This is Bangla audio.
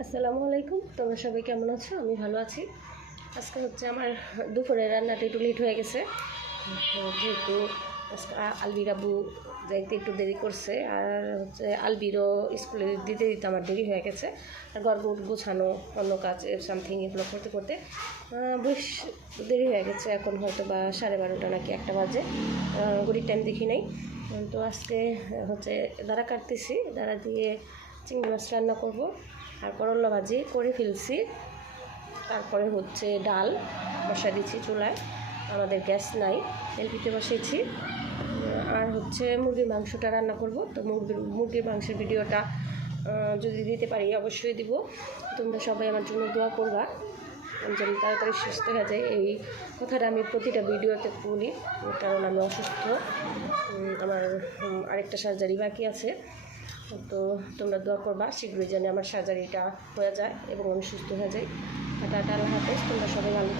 আসসালামু আলাইকুম, তোমরা সবাই কেমন আছো? আমি ভালো আছি। আজকে হচ্ছে আমার দুপুরের রান্নাটা একটু লেট হয়ে গেছে, যেহেতু আজকে আলবির আব্বু যাইতে একটু দেরি করছে, আর হচ্ছে আলবিরও স্কুলে দিতে দিতে আমার দেরি হয়ে গেছে। আর ঘর গোছানো, অন্য কাজ সামথিং এগুলো করতে করতে বেশ দেরি হয়ে গেছে। এখন হয়তো বা 12:30 নাকি 1টা বাজে, ঘড়ির টাইম দেখি নাই। তো আজকে হচ্ছে দাঁড়া কাটতেছি, দাঁড়া দিয়ে চিংড়ি মাছ রান্না করব, আর করলা ভাজি করে ফেলছি। তারপরে হচ্ছে ডাল বসা দিচ্ছি চুলায়, আমাদের গ্যাস নাই, এলপিতে বসিয়েছি। আর হচ্ছে মুরগির মাংসটা রান্না করব। তো মুরগির মাংসের ভিডিওটা যদি দিতে পারি অবশ্যই দিব। তোমরা সবাই আমার জন্য দোয়া করবা যেন তাড়াতাড়ি সুস্থ হয়ে যায়। এই কথাটা আমি প্রতিটা ভিডিওতে বলি, কারণ আমি অসুস্থ, আমার আরেকটা সার্জারি বাকি আছে। তো তোমরা দোয়া করবা শীঘ্রই যেন আমার সার্জারিটা হয়ে যায় এবং আমি সুস্থ হয়ে যাই। টাটা, আল্লাহ হাফেজ, তোমরা সবাই ভালো।